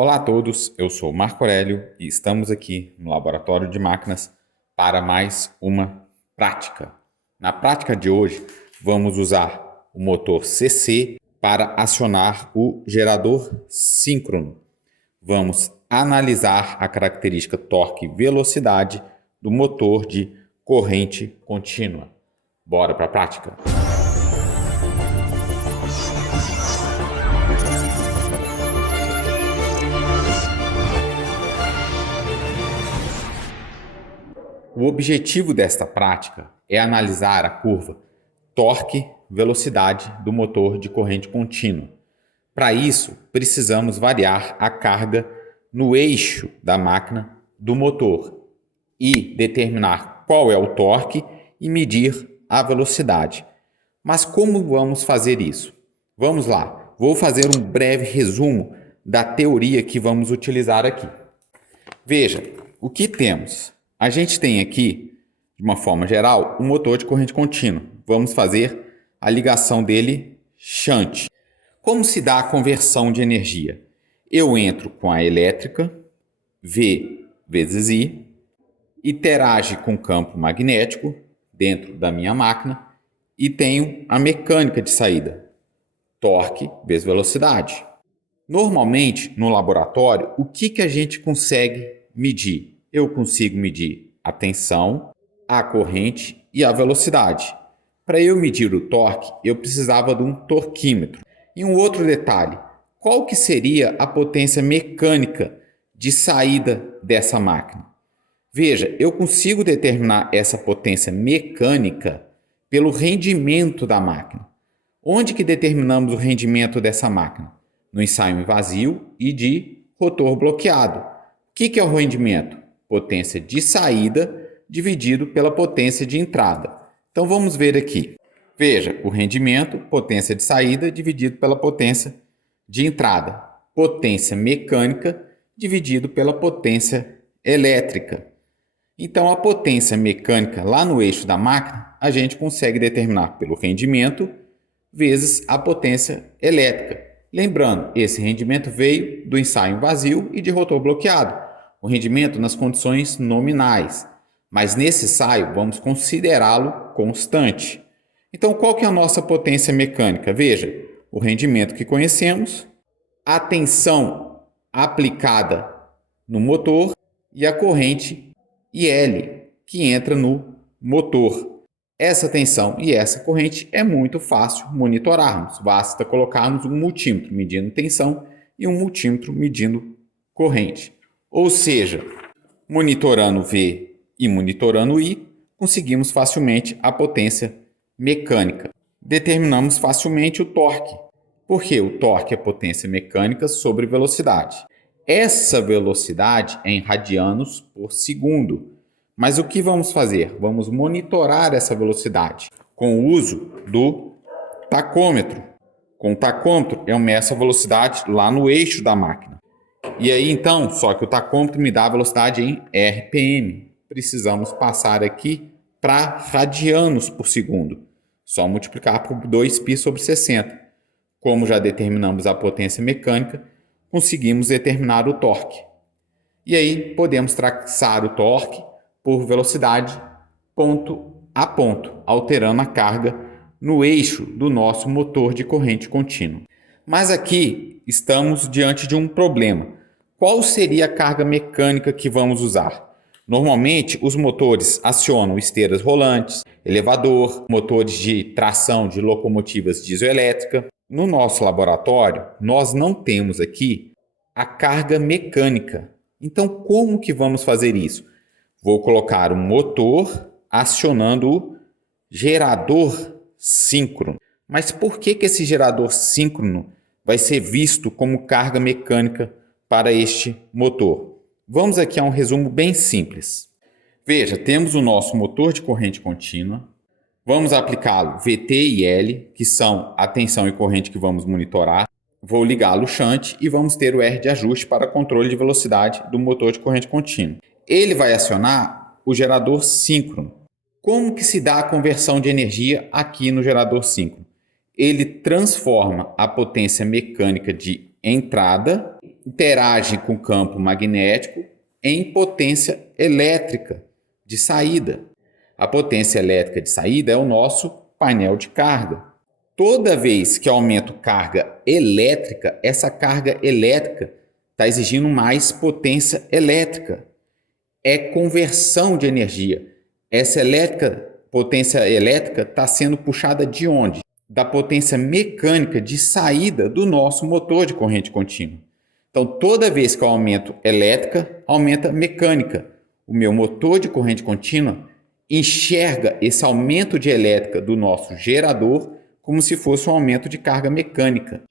Olá a todos, eu sou Marco Aurélio e estamos aqui no Laboratório de Máquinas para mais uma prática. Na prática de hoje, vamos usar o motor CC para acionar o gerador síncrono. Vamos analisar a característica torque e velocidade do motor de corrente contínua. Bora para a prática? O objetivo desta prática é analisar a curva torque-velocidade do motor de corrente contínua. Para isso, precisamos variar a carga no eixo da máquina do motor e determinar qual é o torque e medir a velocidade. Mas como vamos fazer isso? Vamos lá, vou fazer um breve resumo da teoria que vamos utilizar aqui. Veja, o que temos? A gente tem aqui, de uma forma geral, um motor de corrente contínua. Vamos fazer a ligação dele shunt. Como se dá a conversão de energia? Eu entro com a elétrica, V vezes I, interage com o campo magnético dentro da minha máquina e tenho a mecânica de saída, torque vezes velocidade. Normalmente, no laboratório, o que a gente consegue medir? Eu consigo medir a tensão, a corrente e a velocidade. Para eu medir o torque, eu precisava de um torquímetro. E um outro detalhe, qual que seria a potência mecânica de saída dessa máquina? Veja, eu consigo determinar essa potência mecânica pelo rendimento da máquina. Onde que determinamos o rendimento dessa máquina? No ensaio em vazio e de rotor bloqueado. O que é o rendimento? Potência de saída dividido pela potência de entrada. Então vamos ver aqui. Veja, o rendimento, potência de saída dividido pela potência de entrada. Potência mecânica dividido pela potência elétrica. Então a potência mecânica lá no eixo da máquina a gente consegue determinar pelo rendimento vezes a potência elétrica. Lembrando, esse rendimento veio do ensaio vazio e de rotor bloqueado. O rendimento nas condições nominais, mas nesse ensaio vamos considerá-lo constante. Então, qual que é a nossa potência mecânica? Veja, o rendimento que conhecemos, a tensão aplicada no motor e a corrente IL que entra no motor. Essa tensão e essa corrente é muito fácil monitorarmos. Basta colocarmos um multímetro medindo tensão e um multímetro medindo corrente. Ou seja, monitorando V e monitorando I, conseguimos facilmente a potência mecânica. Determinamos facilmente o torque, porque o torque é potência mecânica sobre velocidade. Essa velocidade é em radianos por segundo. Mas o que vamos fazer? Vamos monitorar essa velocidade com o uso do tacômetro. Com o tacômetro, eu meço a velocidade lá no eixo da máquina. E aí, então, só que o tacômetro me dá a velocidade em RPM. Precisamos passar aqui para radianos por segundo. Só multiplicar por 2π sobre 60. Como já determinamos a potência mecânica, conseguimos determinar o torque. E aí, podemos traçar o torque por velocidade ponto a ponto, alterando a carga no eixo do nosso motor de corrente contínua. Mas aqui estamos diante de um problema. Qual seria a carga mecânica que vamos usar? Normalmente, os motores acionam esteiras rolantes, elevador, motores de tração de locomotivas dieselétrica. No nosso laboratório, nós não temos aqui a carga mecânica. Então, como que vamos fazer isso? Vou colocar um motor acionando o gerador síncrono. Mas por que esse gerador síncrono vai ser visto como carga mecânica para este motor? Vamos aqui a um resumo bem simples. Veja, temos o nosso motor de corrente contínua. Vamos aplicá-lo VT e L, que são a tensão e corrente que vamos monitorar. Vou ligá-lo shunt e vamos ter o R de ajuste para controle de velocidade do motor de corrente contínua. Ele vai acionar o gerador síncrono. Como que se dá a conversão de energia aqui no gerador síncrono? Ele transforma a potência mecânica de entrada interagem com o campo magnético em potência elétrica de saída. A potência elétrica de saída é o nosso painel de carga. Toda vez que eu aumento carga elétrica, essa carga elétrica está exigindo mais potência elétrica. É conversão de energia. Essa potência elétrica está sendo puxada de onde? Da potência mecânica de saída do nosso motor de corrente contínua. Então, toda vez que eu aumento elétrica, aumenta mecânica. O meu motor de corrente contínua enxerga esse aumento de elétrica do nosso gerador como se fosse um aumento de carga mecânica.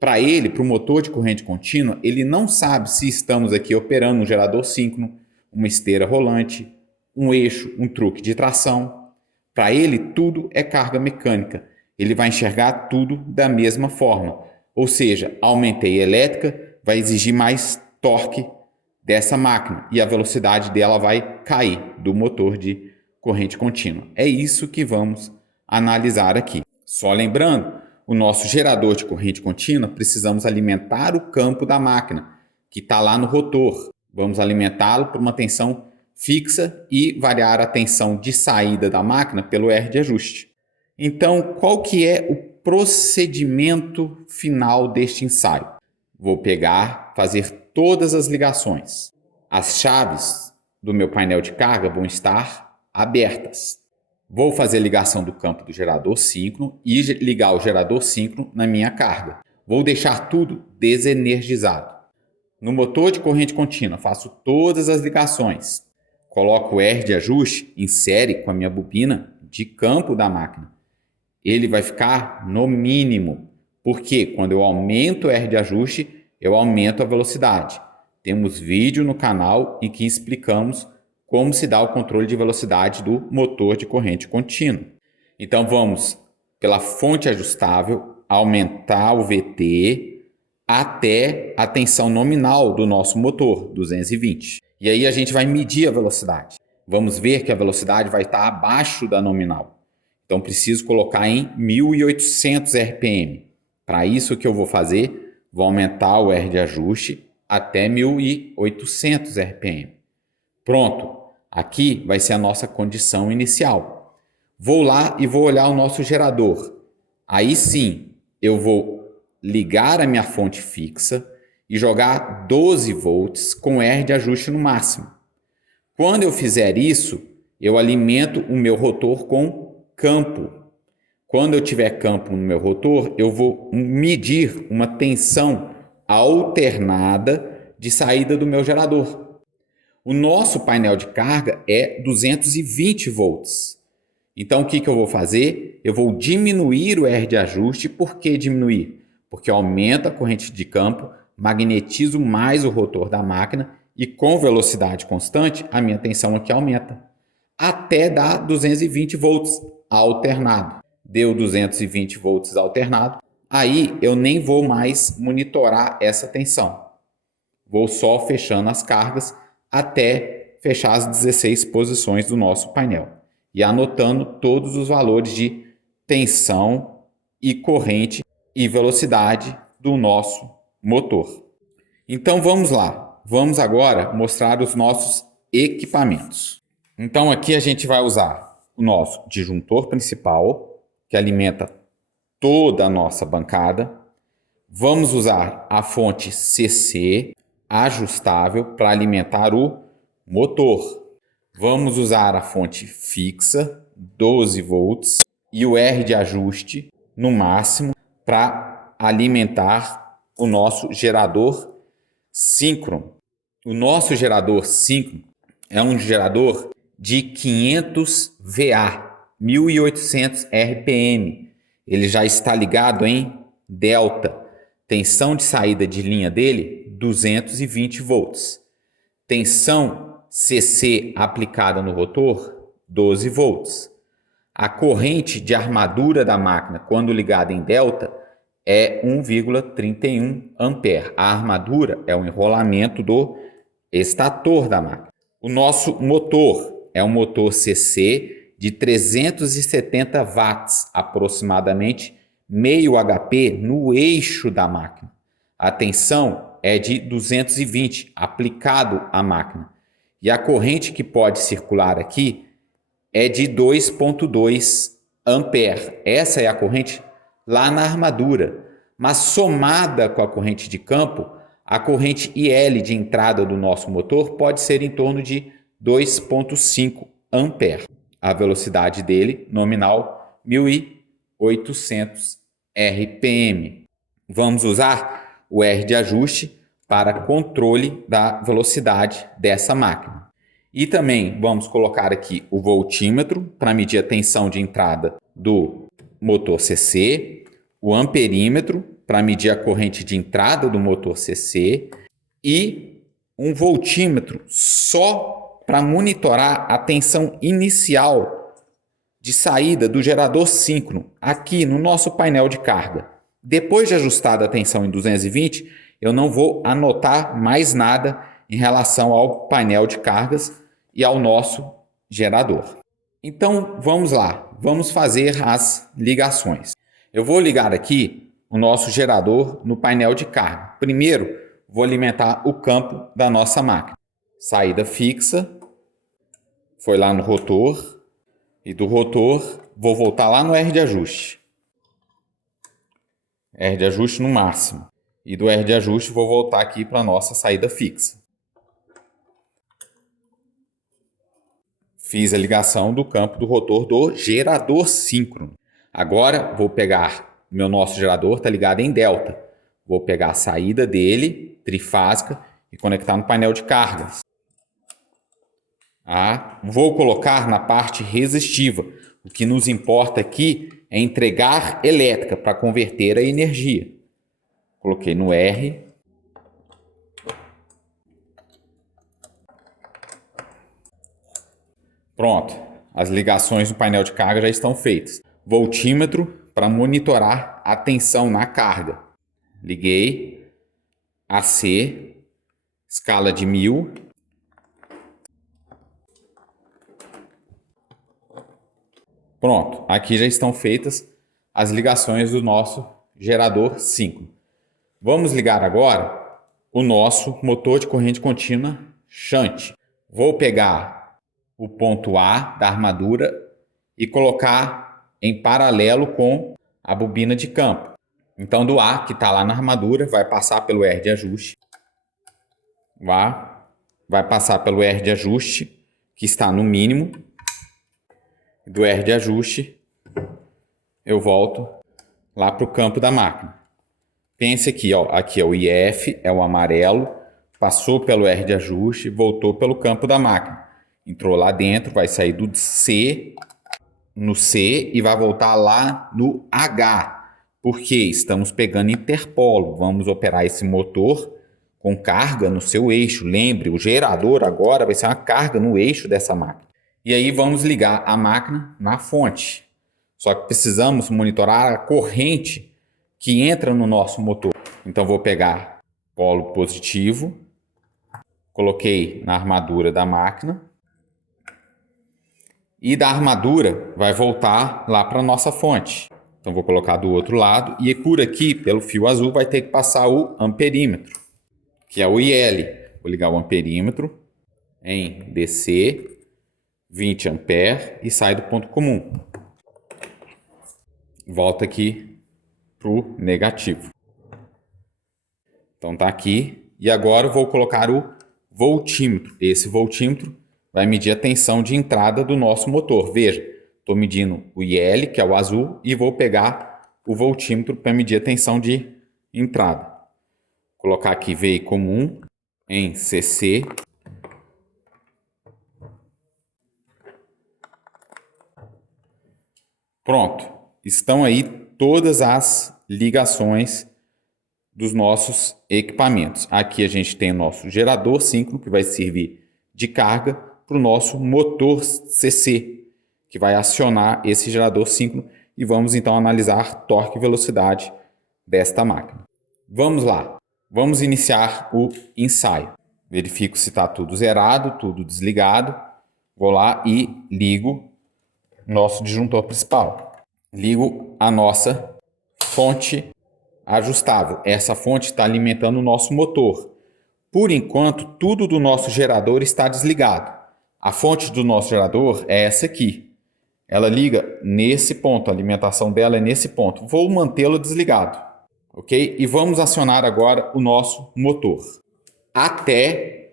Para ele, para o motor de corrente contínua, ele não sabe se estamos aqui operando um gerador síncrono, uma esteira rolante, um eixo, um truque de tração. Para ele, tudo é carga mecânica. Ele vai enxergar tudo da mesma forma. Ou seja, aumentei a elétrica, vai exigir mais torque dessa máquina e a velocidade dela vai cair do motor de corrente contínua. É isso que vamos analisar aqui. Só lembrando, o nosso gerador de corrente contínua, precisamos alimentar o campo da máquina, que está lá no rotor. Vamos alimentá-lo por uma tensão fixa e variar a tensão de saída da máquina pelo R de ajuste. Então, qual que é o procedimento final deste ensaio? Vou fazer todas as ligações. As chaves do meu painel de carga vão estar abertas. Vou fazer a ligação do campo do gerador síncrono e ligar o gerador síncrono na minha carga. Vou deixar tudo desenergizado. No motor de corrente contínua, faço todas as ligações. Coloco o R de ajuste em série com a minha bobina de campo da máquina. Ele vai ficar no mínimo, porque quando eu aumento o R de ajuste, eu aumento a velocidade. Temos vídeo no canal em que explicamos como se dá o controle de velocidade do motor de corrente contínua. Então vamos, pela fonte ajustável, aumentar o VT até a tensão nominal do nosso motor, 220. E aí a gente vai medir a velocidade. Vamos ver que a velocidade vai estar abaixo da nominal. Então preciso colocar em 1.800 RPM. Para isso, o que eu vou fazer? Vou aumentar o R de ajuste até 1.800 RPM. Pronto. Aqui vai ser a nossa condição inicial. Vou lá e vou olhar o nosso gerador. Aí sim, eu vou ligar a minha fonte fixa e jogar 12 volts com R de ajuste no máximo. Quando eu fizer isso, eu alimento o meu rotor com campo. Quando eu tiver campo no meu rotor, eu vou medir uma tensão alternada de saída do meu gerador. O nosso painel de carga é 220 volts. Então, o que eu vou fazer? Eu vou diminuir o R de ajuste. Por que diminuir? Porque aumenta a corrente de campo, magnetizo mais o rotor da máquina e com velocidade constante, a minha tensão aqui aumenta. Até dar 220 volts alternado. Deu 220 volts alternado. Aí eu nem vou mais monitorar essa tensão. Vou só fechando as cargas até fechar as 16 posições do nosso painel e anotando todos os valores de tensão e corrente e velocidade do nosso motor. Então vamos lá, vamos agora mostrar os nossos equipamentos. Então aqui a gente vai usar o nosso disjuntor principal, que alimenta toda a nossa bancada. Vamos usar a fonte CC ajustável para alimentar o motor. Vamos usar a fonte fixa, 12 volts, e o R de ajuste no máximo para alimentar o nosso gerador síncrono. O nosso gerador síncrono é um gerador de 500 VA, 1.800 RPM. Ele já está ligado em delta. Tensão de saída de linha dele, 220 volts. Tensão CC aplicada no rotor, 12 volts. A corrente de armadura da máquina, quando ligada em delta, é 1,31 ampere. A armadura é o enrolamento do estator da máquina. O nosso motor é um motor CC de 370 watts, aproximadamente meio HP no eixo da máquina. A tensão é de 220 aplicado à máquina. E a corrente que pode circular aqui é de 2,2 ampere. Essa é a corrente lá na armadura. Mas somada com a corrente de campo, a corrente IL de entrada do nosso motor pode ser em torno de 2,5 ampere. A velocidade dele, nominal, 1.800 RPM. Vamos usar o R de ajuste para controle da velocidade dessa máquina. E também vamos colocar aqui o voltímetro para medir a tensão de entrada do motor CC, o amperímetro para medir a corrente de entrada do motor CC e um voltímetro só para monitorar a tensão inicial de saída do gerador síncrono aqui no nosso painel de carga. Depois de ajustada a tensão em 220, eu não vou anotar mais nada em relação ao painel de cargas e ao nosso gerador. Então vamos lá, vamos fazer as ligações. Eu vou ligar aqui o nosso gerador no painel de carga. Primeiro, vou alimentar o campo da nossa máquina. Saída fixa, foi lá no rotor, e do rotor vou voltar lá no R de ajuste. R de ajuste no máximo. E do R de ajuste vou voltar aqui para a nossa saída fixa. Fiz a ligação do campo do rotor do gerador síncrono. Agora vou pegar o nosso gerador, está ligado em delta. Vou pegar a saída dele, trifásica, e conectar no painel de cargas. Vou colocar na parte resistiva. O que nos importa aqui é entregar elétrica para converter a energia. Coloquei no R. Pronto, as ligações do painel de carga já estão feitas. Voltímetro para monitorar a tensão na carga. Liguei. AC, escala de 1000. Pronto, aqui já estão feitas as ligações do nosso gerador síncrono. Vamos ligar agora o nosso motor de corrente contínua shunt. Vou pegar o ponto A da armadura e colocar em paralelo com a bobina de campo. Então do A, que está lá na armadura, vai passar pelo R de ajuste. Vai passar pelo R de ajuste, que está no mínimo. Do R de ajuste, eu volto lá para o campo da máquina. Pense aqui, aqui é o IF, é o amarelo, passou pelo R de ajuste, voltou pelo campo da máquina. Entrou lá dentro, vai sair do C, no C e vai voltar lá no H. Porque estamos pegando interpolo, vamos operar esse motor com carga no seu eixo. Lembre, o gerador agora vai ser uma carga no eixo dessa máquina. E aí vamos ligar a máquina na fonte. Só que precisamos monitorar a corrente que entra no nosso motor. Então vou pegar polo positivo, coloquei na armadura da máquina. E da armadura vai voltar lá para a nossa fonte. Então vou colocar do outro lado e por aqui, pelo fio azul, vai ter que passar o amperímetro, que é o IL. Vou ligar o amperímetro em DC, 20 ampere e sai do ponto comum. Volta aqui para o negativo. Então tá aqui. E agora eu vou colocar o voltímetro. Esse voltímetro vai medir a tensão de entrada do nosso motor. Veja, estou medindo o IL, que é o azul, e vou pegar o voltímetro para medir a tensão de entrada. Vou colocar aqui VI comum em CC. Pronto, estão aí todas as ligações dos nossos equipamentos. Aqui a gente tem o nosso gerador síncrono, que vai servir de carga para o nosso motor CC, que vai acionar esse gerador síncrono, e vamos então analisar torque e velocidade desta máquina. Vamos lá, vamos iniciar o ensaio. Verifico se está tudo zerado, tudo desligado. Vou lá e ligo nosso disjuntor principal. Ligo a nossa fonte ajustável. Essa fonte está alimentando o nosso motor. Por enquanto, tudo do nosso gerador está desligado. A fonte do nosso gerador é essa aqui. Ela liga nesse ponto, a alimentação dela é nesse ponto. Vou mantê-lo desligado, ok? E vamos acionar agora o nosso motor até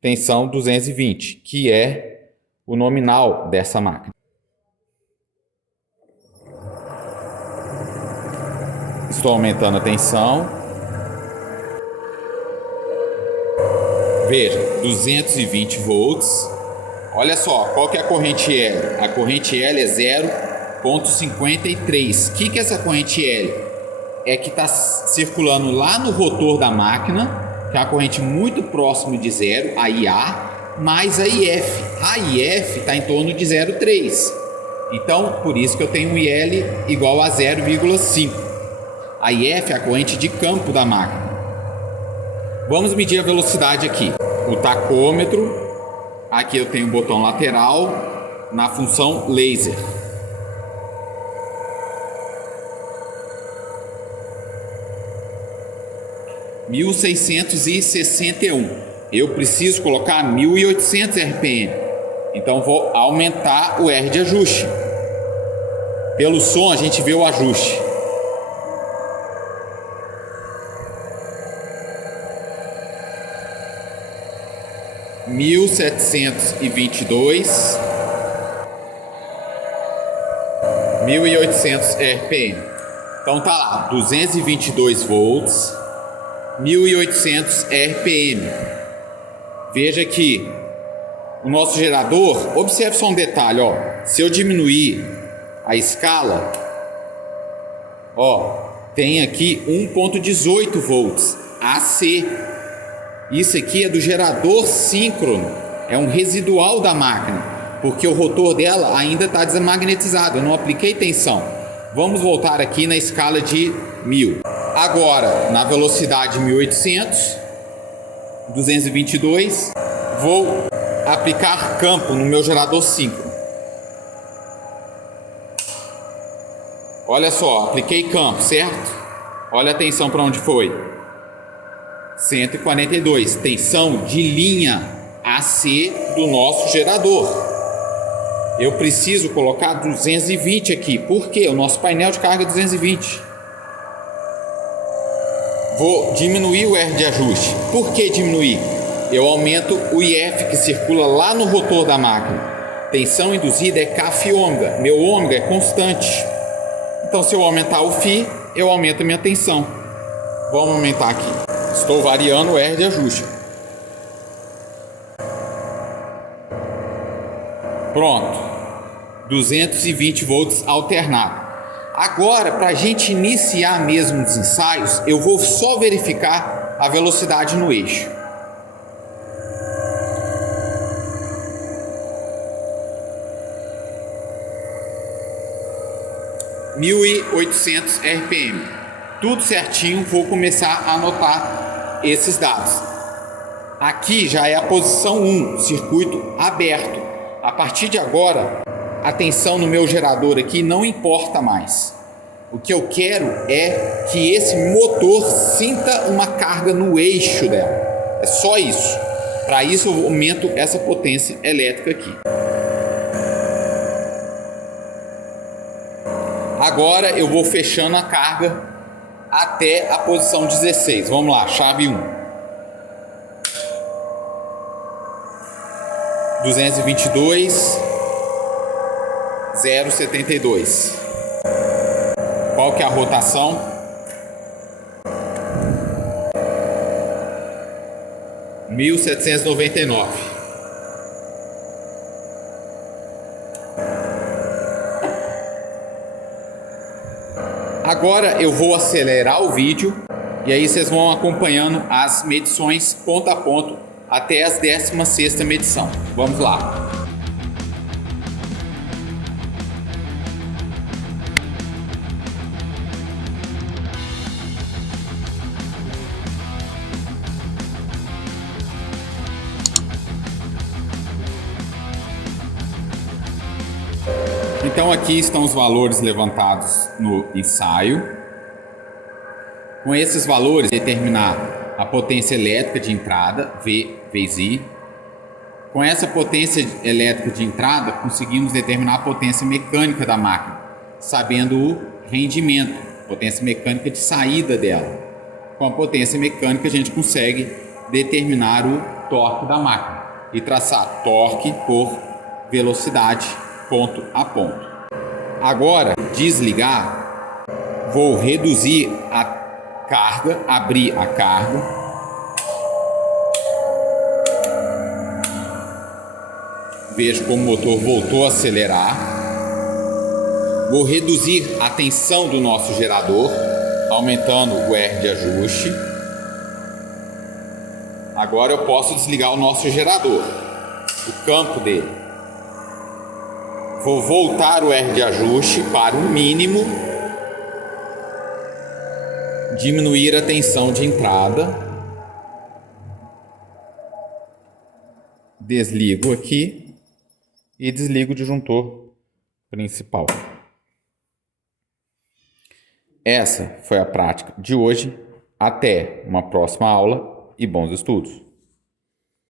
tensão 220, que é o nominal dessa máquina. Estou aumentando a tensão. Veja, 220 volts. Olha só, qual que é a corrente L? A corrente L é 0,53. O que é essa corrente L? É que está circulando lá no rotor da máquina, que é uma corrente muito próxima de zero, a IA, mais a IF. A IF está em torno de 0,3. Então, por isso que eu tenho um IL igual a 0,5. A IF é a corrente de campo da máquina. Vamos medir a velocidade aqui. O tacômetro. Aqui eu tenho o botão lateral na função laser. (1661). Eu preciso colocar 1.800 RPM. Então vou aumentar o R de ajuste. Pelo som a gente vê o ajuste. (1722). 1.800 RPM. Então tá lá, 222 volts, 1.800 RPM. Veja que o nosso gerador, observe só um detalhe, ó. Se eu diminuir a escala, ó, tem aqui 1.18 volts AC. Isso aqui é do gerador síncrono, é um residual da máquina, porque o rotor dela ainda está desmagnetizado, eu não apliquei tensão. Vamos voltar aqui na escala de 1000. Agora, na velocidade 1800, 222, vou aplicar campo no meu gerador síncrono. Olha só, apliquei campo, certo? Olha a tensão para onde foi. 142, tensão de linha AC do nosso gerador. Eu preciso colocar 220 aqui. Por quê? O nosso painel de carga é 220. Vou diminuir o R de ajuste. Por que diminuir? Eu aumento o IF que circula lá no rotor da máquina. Tensão induzida é Kφ ômega. Meu ômega é constante. Então, se eu aumentar o Φ, eu aumento a minha tensão. Vamos aumentar aqui. Estou variando o R de ajuste. Pronto. 220 volts alternado. Agora, para a gente iniciar mesmo os ensaios, eu vou só verificar a velocidade no eixo. (1.800 RPM). Tudo certinho, vou começar a anotar esses dados. Aqui já é a posição 1, circuito aberto. A partir de agora, a tensão no meu gerador aqui não importa mais. O que eu quero é que esse motor sinta uma carga no eixo dela. É só isso. Para isso eu aumento essa potência elétrica aqui. Agora eu vou fechando a carga até a posição 16. Vamos lá, chave 1. 222, 0,72. Qual que é a rotação? (1.799). Agora eu vou acelerar o vídeo e aí vocês vão acompanhando as medições ponto a ponto até as 16ª medição. Vamos lá. Então aqui estão os valores levantados no ensaio. Com esses valores, determinar a potência elétrica de entrada, V vezes I. Com essa potência elétrica de entrada, conseguimos determinar a potência mecânica da máquina, sabendo o rendimento, potência mecânica de saída dela. Com a potência mecânica, a gente consegue determinar o torque da máquina e traçar torque por velocidade, ponto a ponto. Agora, desligar, vou reduzir a carga, abrir a carga. Vejo como o motor voltou a acelerar. Vou reduzir a tensão do nosso gerador, aumentando o R de ajuste. Agora eu posso desligar o nosso gerador, o campo dele. Vou voltar o R de ajuste para o mínimo, diminuir a tensão de entrada. Desligo aqui e desligo o disjuntor principal. Essa foi a prática de hoje. Até uma próxima aula e bons estudos!